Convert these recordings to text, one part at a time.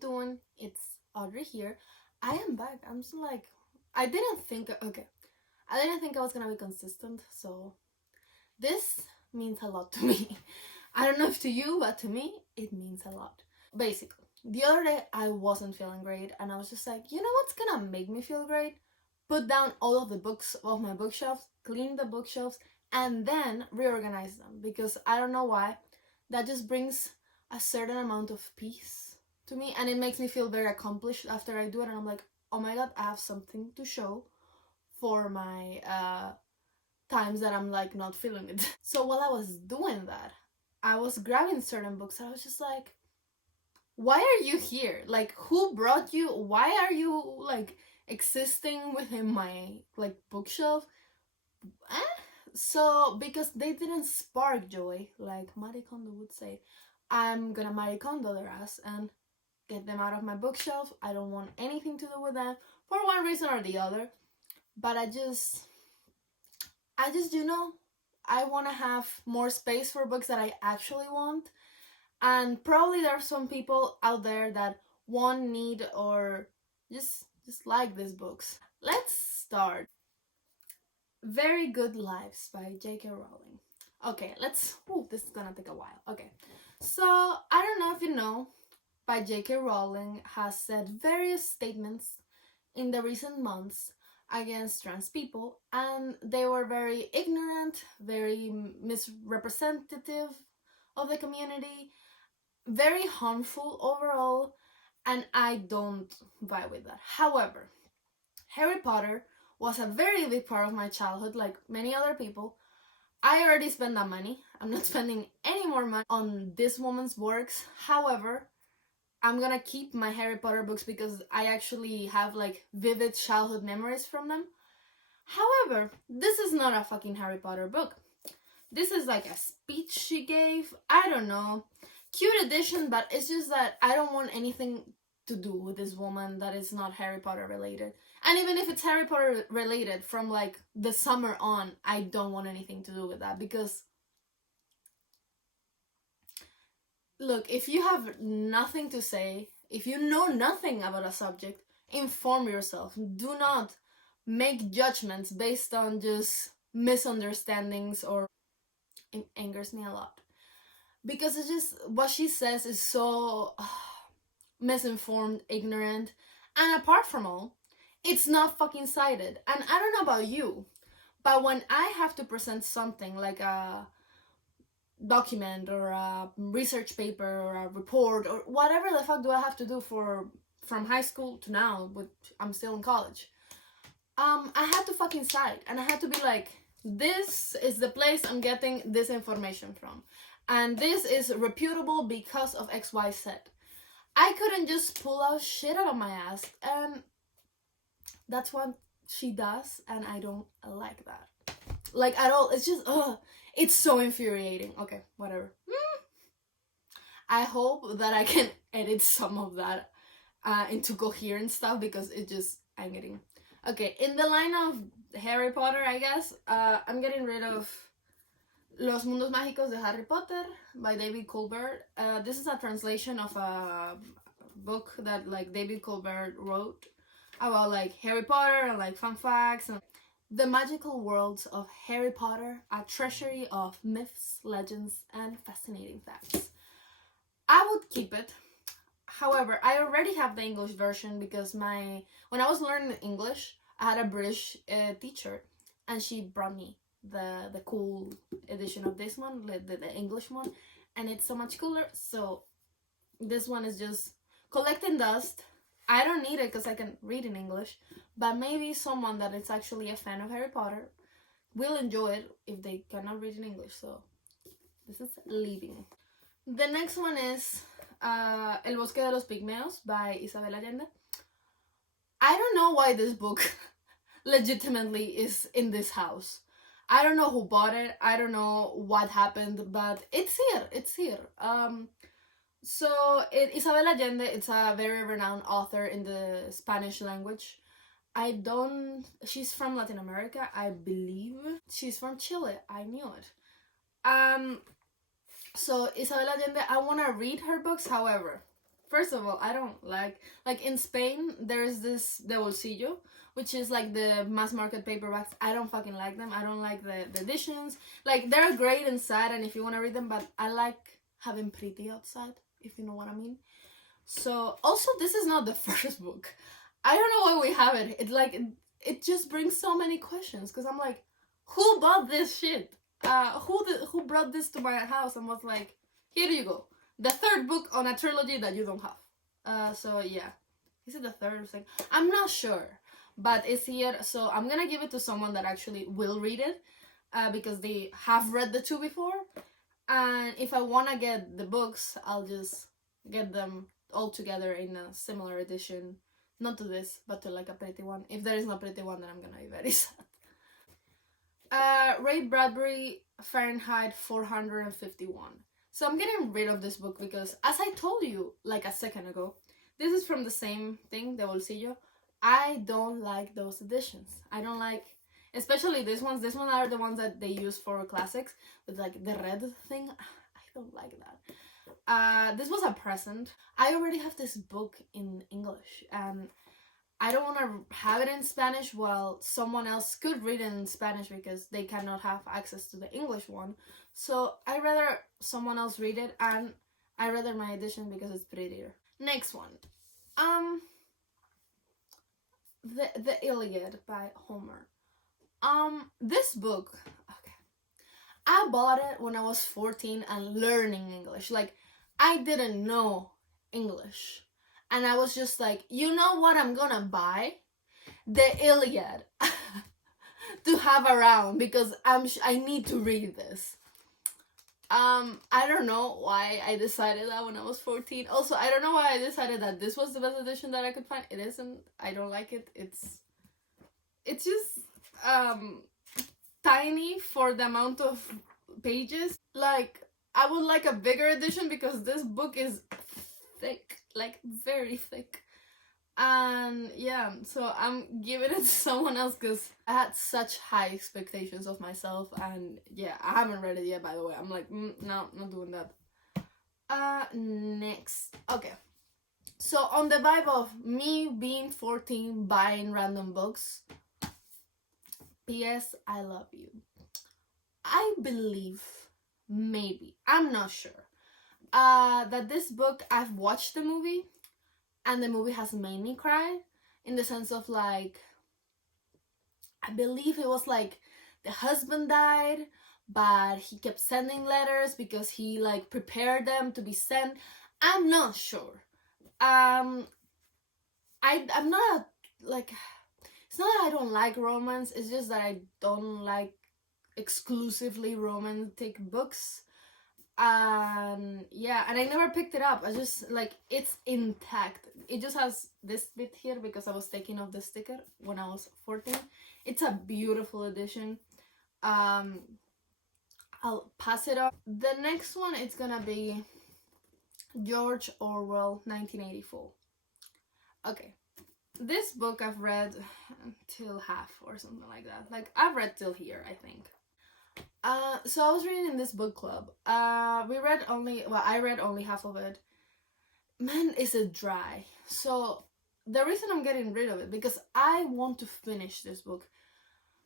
doing? It's Audrey here. I am back. I'm just like, I didn't think, I didn't think I was gonna be consistent, so this means a lot to me. I don't know if to you, but to me, it means a lot. Basically, the other day I wasn't feeling great, and I was just like, you know what's gonna make me feel great? Put down all of the books off my bookshelves, clean the bookshelves, and then reorganize them, because I don't know why, that just brings a certain amount of peace to me, and it makes me feel very accomplished after I do it, and I'm like, oh my god, I have something to show for my times that I'm like not feeling it. So while I was doing that, I was grabbing certain books, and I was just like, why are you here? Like, who brought you? Why are you like existing within my like bookshelf? So because they didn't spark joy, like Marie Kondo would say, I'm gonna Marie Kondo their ass and get them out of my bookshelf. I don't want anything to do with them for one reason or the other. But I just I want to have more space for books that I actually want. And probably there are some people out there that want, need, or just like these books. Let's start. Very Good Lives by J.K. Rowling. Okay, this is gonna take a while. Okay, so I don't know if you know, but J.K. Rowling has said various statements in the recent months against trans people, and they were very ignorant, very misrepresentative of the community, very harmful overall, and I don't vibe with that. However, Harry Potter was a very big part of my childhood, like many other people. I already spent that money. I'm not spending any more money on this woman's works. However, I'm gonna keep my Harry Potter books because I actually have like vivid childhood memories from them. However, this is not a fucking Harry Potter book. This is like a speech she gave. I don't know. Cute edition, but it's just that I don't want anything to do with this woman that is not Harry Potter related. And even if it's Harry Potter related, from like the summer on, I don't want anything to do with that, because look, if you have nothing to say, if you know nothing about a subject, inform yourself. Do not make judgments based on just misunderstandings, or it angers me a lot. Because it's just, what she says is so misinformed, ignorant, and apart from all, it's not fucking cited. And I don't know about you, but when I have to present something like a document or a research paper or a report or whatever the fuck do I have to do from high school to now, but I'm still in college, I had to fucking cite, and I had to be like, this is the place I'm getting this information from, and this is reputable because of XYZ. I couldn't just pull out shit out of my ass, and that's what she does, and I don't like that. Like, at all. It's just, it's so infuriating. Okay, whatever. I hope that I can edit some of that into coherent stuff, because it's just angering. Okay, in the line of Harry Potter, I guess, I'm getting rid of Los Mundos Mágicos de Harry Potter by David Colbert. This is a translation of a book that like David Colbert wrote about like Harry Potter and like fun facts and the magical worlds of Harry Potter, a treasury of myths, legends, and fascinating facts. I would keep it. However, I already have the English version because when I was learning English, I had a British teacher, and she brought me the cool edition of this one, the English one, and it's so much cooler. So this one is just collecting dust. I don't need it because I can read in English, but maybe someone that is actually a fan of Harry Potter will enjoy it if they cannot read in English. So this is leaving. The next one is El Bosque de los Pigmeos by Isabel Allende. I don't know why this book legitimately is in this house. I don't know who bought it. I don't know what happened, but it's here. It's here. So Isabel Allende, it's a very renowned author in the Spanish language. She's from Latin America, I believe. She's from Chile. I knew it. So Isabel Allende, I want to read her books. However, First of all, I don't like in Spain there's this De Bolsillo, which is like the mass market paperbacks. I don't fucking like them. I don't like the editions. Like they're great inside and if you want to read them, but I like having pretty outside, if you know what I mean. So also this is not the first book. I don't know why we have it. It just brings so many questions because I'm like, who bought this shit? Who brought this to my house and was like, here you go, the third book on a trilogy that you don't have. So yeah, is it the third or second? I'm not sure, but it's here. So I'm gonna give it to someone that actually will read it, because they have read the two before. And if I wanna get the books, I'll just get them all together in a similar edition. Not to this, but to like a pretty one. If there is no pretty one, then I'm gonna be very sad. Ray Bradbury, Fahrenheit 451. So I'm getting rid of this book because, as I told you like a second ago, this is from the same thing, De Bolsillo. I don't like those editions. I don't like, especially these ones. These ones are the ones that they use for classics with like the red thing. I don't like that. This was a present. I already have this book in English and I don't want to have it in Spanish while someone else could read it in Spanish because they cannot have access to the English one. So I'd rather someone else read it, and I'd rather my edition because it's prettier. Next one. The Iliad by Homer. This book, okay. I bought it when I was 14 and learning English. Like, I didn't know English. And I was just like, you know what I'm gonna buy? The Iliad to have around because I need to read this. I don't know why I decided that when I was 14. Also, I don't know why I decided that this was the best edition that I could find. It isn't. I don't like it. It's just tiny for the amount of pages. Like, I would like a bigger edition because this book is thick. Like very thick. And yeah, so I'm giving it to someone else because I had such high expectations of myself, and yeah, I haven't read it yet, by the way. I'm like, no, not doing that. Next. Okay. So on the vibe of me being 14 buying random books, P.S. I love you. I believe, maybe, I'm not sure, that this book, I've watched the movie and the movie has made me cry, in the sense of like, I believe it was like the husband died but he kept sending letters because he like prepared them to be sent. I'm not sure. I'm not like, it's not that I don't like romance, it's just that I don't like exclusively romantic books. Yeah, and I never picked it up. I just like, it's intact. It just has this bit here because I was taking off the sticker when I was 14. It's a beautiful edition. I'll pass it off. The next one, it's gonna be George Orwell 1984. Okay, this book I've read till half or something like that. Like, I've read till here, I think. So I was reading in this book club. I read only half of it. Man, is it dry. So the reason I'm getting rid of it, because I want to finish this book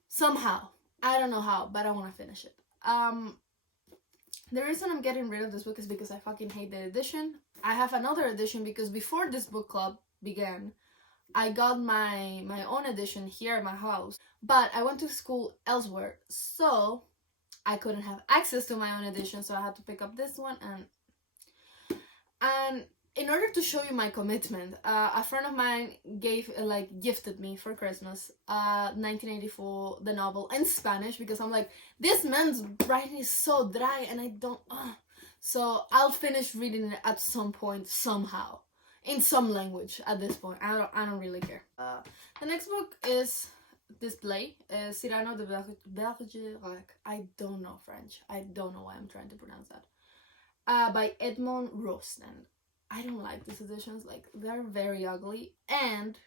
somehow. I don't know how, but I want to finish it. The reason I'm getting rid of this book is because I fucking hate the edition. I have another edition because before this book club began, I got my own edition here at my house, but I went to school elsewhere, so I couldn't have access to my own edition, so I had to pick up this one. And in order to show you my commitment, a friend of mine gifted me for Christmas 1984, the novel, in Spanish, because I'm like, this man's writing is so dry and I don't, so I'll finish reading it at some point, somehow, in some language at this point. I don't really care. The next book is Display, Cyrano de Bergerac. I don't know French. I don't know why I'm trying to pronounce that. By Edmond Rostand. I don't like these editions. Like, they're very ugly, and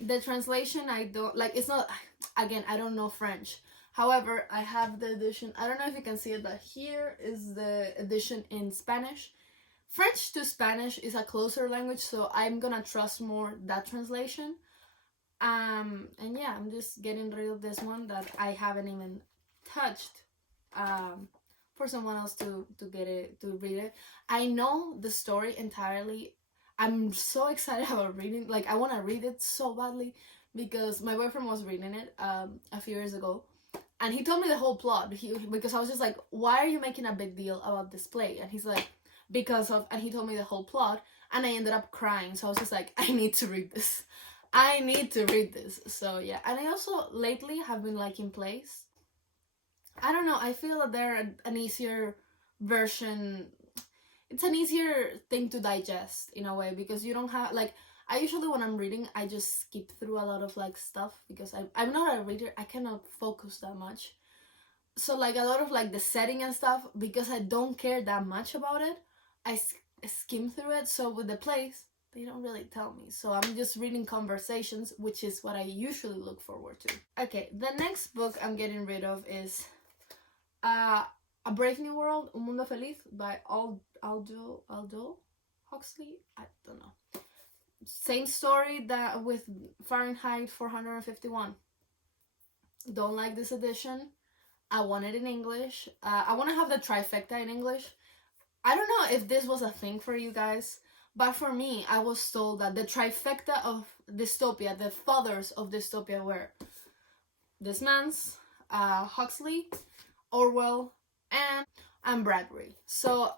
the translation I don't like. It's not, again, I don't know French. However, I have the edition. I don't know if you can see it, but here is the edition in Spanish. French to Spanish is a closer language, so I'm gonna trust more that translation. And yeah, I'm just getting rid of this one that I haven't even touched. For someone else to get it, to read it. I know the story entirely. I'm so excited about reading. Like, I want to read it so badly because my boyfriend was reading it a few years ago, and he told me the whole plot. Because I was just like, why are you making a big deal about this play? And he's like, because of, and he told me the whole plot, and I ended up crying. So I was just like, I need to read this. I need to read this. So yeah, and I also lately have been liking plays. I don't know. I feel that they're an easier version. It's an easier thing to digest in a way because you don't have like. I usually when I'm reading, I just skip through a lot of like stuff because I'm not a reader. I cannot focus that much. So like a lot of like the setting and stuff, because I don't care that much about it, I skim through it. So with the plays, they don't really tell me. So I'm just reading conversations, which is what I usually look forward to. Okay, the next book I'm getting rid of is uh, A Brave New World, Un Mundo Feliz by Aldo Huxley. I don't know. Same story that with Fahrenheit 451. Don't like this edition. I want it in English. I want to have the trifecta in English. I don't know if this was a thing for you guys, but for me, I was told that the trifecta of dystopia, the fathers of dystopia, were this man's, Huxley, Orwell, and Bradbury. So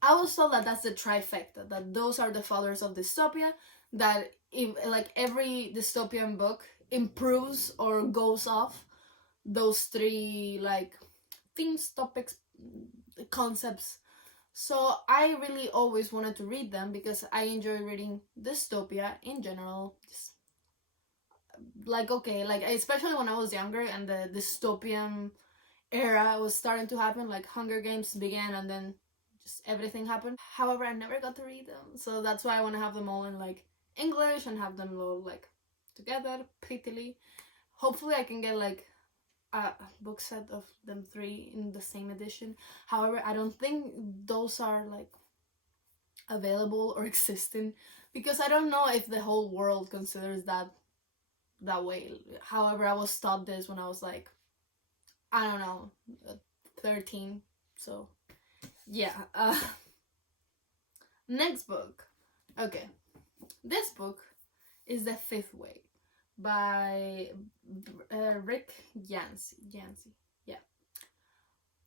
I was told that that's the trifecta, that those are the fathers of dystopia, that if, like every dystopian book improves or goes off those three like themes, topics, concepts. So I really always wanted to read them because I enjoy reading dystopia in general. Just, like, okay, like especially when I was younger and the dystopian era was starting to happen, like Hunger Games began and then just everything happened. However, I never got to read them, so that's why I want to have them all in like English and have them all like together prettily. Hopefully I can get like a book set of them three in the same edition. However, I don't think those are like available or existing because I don't know if the whole world considers that way. However, I was taught this when I was like, I don't know, 13. So yeah. Next book. Okay, this book is The Fifth Way by Rick Yancey. Yeah.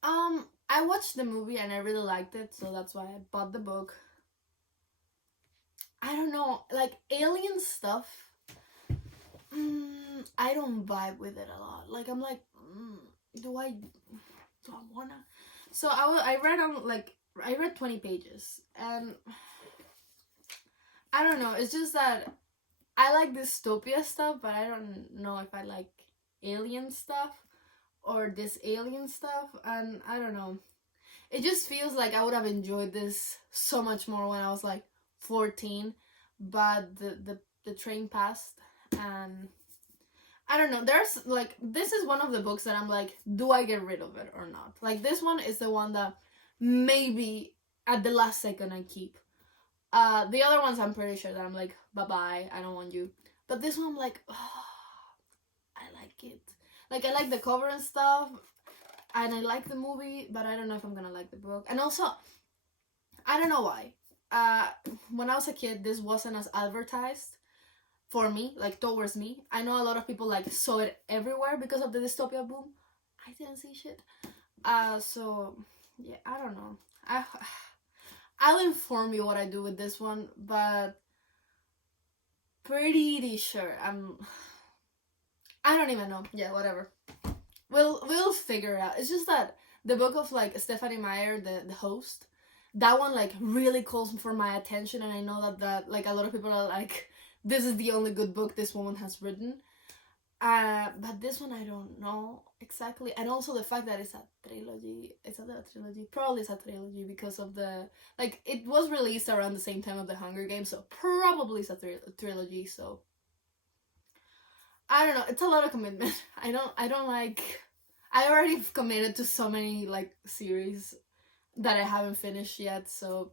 I watched the movie and I really liked it, so that's why I bought the book. I don't know, like alien stuff. I don't vibe with it a lot. Like I'm like, do I wanna? So I read 20 pages and I don't know. It's just that I like dystopia stuff, but I don't know if I like alien stuff or this alien stuff, and I don't know. It just feels like I would have enjoyed this so much more when I was like 14, but the train passed, and I don't know. There's like, this is one of the books that I'm like, do I get rid of it or not? Like this one is the one that maybe at the last second I keep. The other ones I'm pretty sure that I'm like, bye-bye, I don't want you. But this one I'm like, oh, I like it. Like, I like the cover and stuff, and I like the movie, but I don't know if I'm gonna like the book. And also, I don't know why. When I was a kid, this wasn't as advertised for me, like, towards me. I know a lot of people, like, saw it everywhere because of the dystopia boom. I didn't see shit. So, yeah, I don't know. I'll inform you what I do with this one, but pretty sure I don't even know. Yeah, whatever. We'll figure it out. It's just that the book of like Stephanie Meyer, the host, that one like really calls for my attention, and I know that like a lot of people are like, this is the only good book this woman has written. But this one I don't know exactly, and also the fact that it's a trilogy. Probably it's a trilogy because of the like it was released around the same time of the Hunger Games, so probably it's a trilogy. So I don't know. It's a lot of commitment. I don't like. I already committed to so many like series that I haven't finished yet. So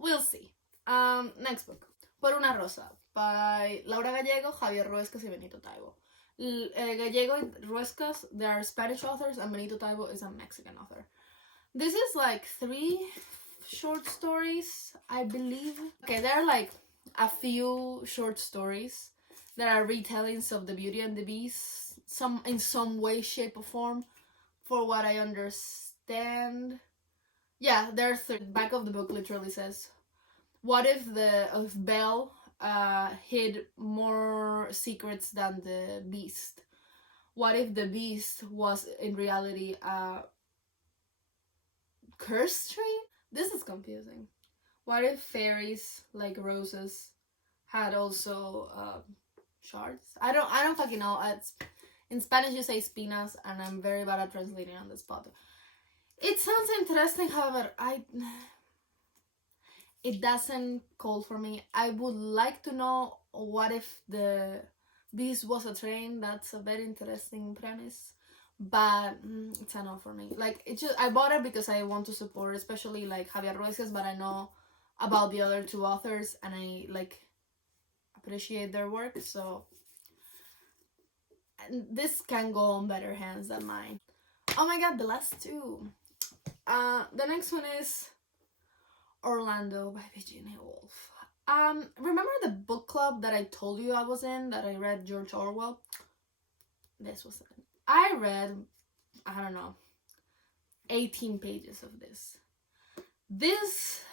we'll see. Next book. Por una Rosa by Laura Gallego, Javier Ruescas y Benito Taibo. Gallego and Ruescas, they are Spanish authors, and Benito Taibo is a Mexican author. This is like 3 short stories, I believe. Okay, there are like a few short stories that are retellings of the Beauty and the Beast, in some way, shape, or form, for what I understand. Yeah, there's the back of the book literally says, what if Belle hid more secrets than the Beast? What if the Beast was in reality a curse tree? This is confusing. What if fairies like roses had also shards? I don't fucking know. In Spanish you say espinas, and I'm very bad at translating on the spot. It sounds interesting, however, it doesn't call for me. I would like to know what if the Beast was a train. That's a very interesting premise, but it's a no for me. Like, I bought it because I want to support, especially like Javier Ruescas, but I know about the other 2 authors and I like appreciate their work, so this can go on better hands than mine. Oh my god, the last 2. The next one is Orlando by Virginia Woolf. Remember the book club that I told you I was in, that I read George Orwell? This was it. I read, I don't know, 18 pages of this. This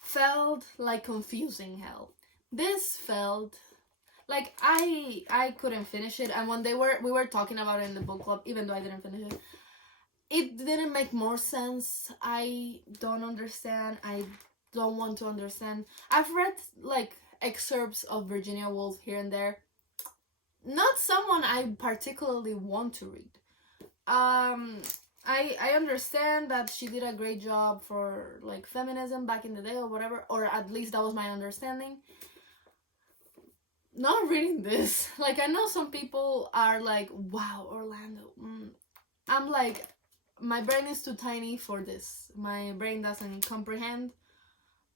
felt like confusing hell. This felt like I couldn't finish it, and when we were talking about it in the book club, even though I didn't finish it, it didn't make more sense. I don't understand. I don't want to understand. I've read like excerpts of Virginia Woolf here and there. Not someone I particularly want to read. I understand that she did a great job for like feminism back in the day or whatever, or at least that was my understanding. Not reading this. Like, I know some people are like, wow, Orlando. I'm like, my brain is too tiny for this. My brain doesn't comprehend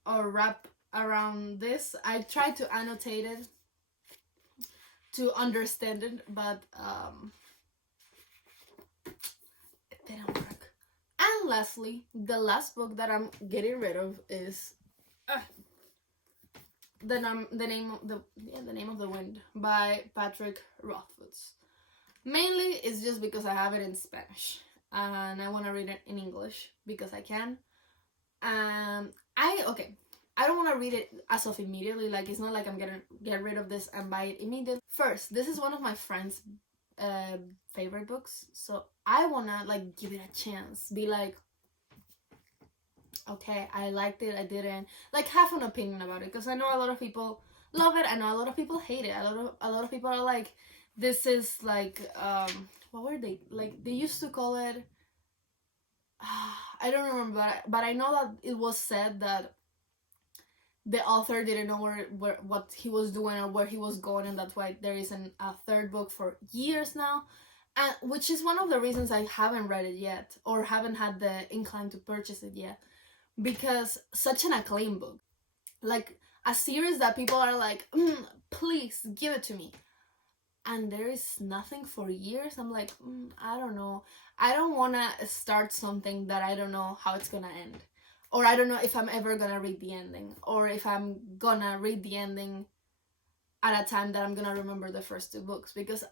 or wrap around this. I tried to annotate it to understand it, but it didn't work. And lastly, the last book that I'm getting rid of is the Name of the Wind by Patrick Rothfuss. Mainly it's just because I have it in Spanish and I want to read it in English because I can. I don't want to read it as of immediately. Like, it's not like I'm gonna get rid of this and buy it immediately. First, this is one of my friend's favorite books, so I wanna like give it a chance. Be like, okay, I liked it, I didn't. Like, have an opinion about it, because I know a lot of people love it. I know a lot of people hate it. A lot of people are like, this is like what were they like? They used to call it. I don't remember, but I know that it was said that the author didn't know what he was doing or where he was going, and that's why there isn't a third book for years now, and which is one of the reasons I haven't read it yet, or haven't had the incline to purchase it yet, because such an acclaimed book, like a series that people are like, please give it to me, and there is nothing for years. I'm like, I don't know. I don't want to start something that I don't know how it's gonna end. Or I don't know if I'm ever gonna read the ending. Or if I'm gonna read the ending at a time that I'm gonna remember the first 2 books. Because,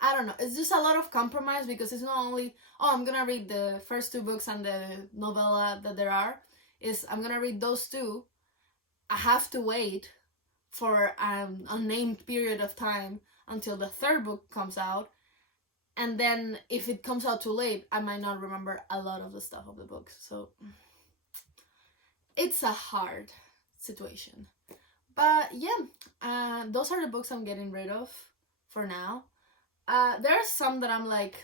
I don't know. It's just a lot of compromise, because it's not only, I'm gonna read the first 2 books and the novella that there are. I'm gonna read those 2. I have to wait for an unnamed period of time until the 3rd book comes out. And then if it comes out too late, I might not remember a lot of the stuff of the books. So it's a hard situation. But yeah, those are the books I'm getting rid of for now. There are some that I'm like,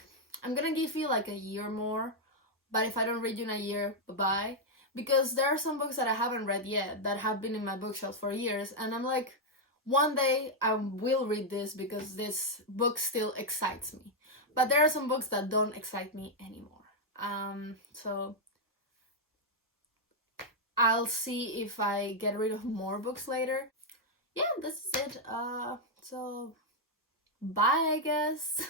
I'm gonna give you like a year more, but if I don't read you in a year, bye-bye. Because there are some books that I haven't read yet that have been in my bookshelf for years, and I'm like, one day I will read this because this book still excites me. But there are some books that don't excite me anymore. So I'll see if I get rid of more books later. Yeah, this is it. So bye, I guess.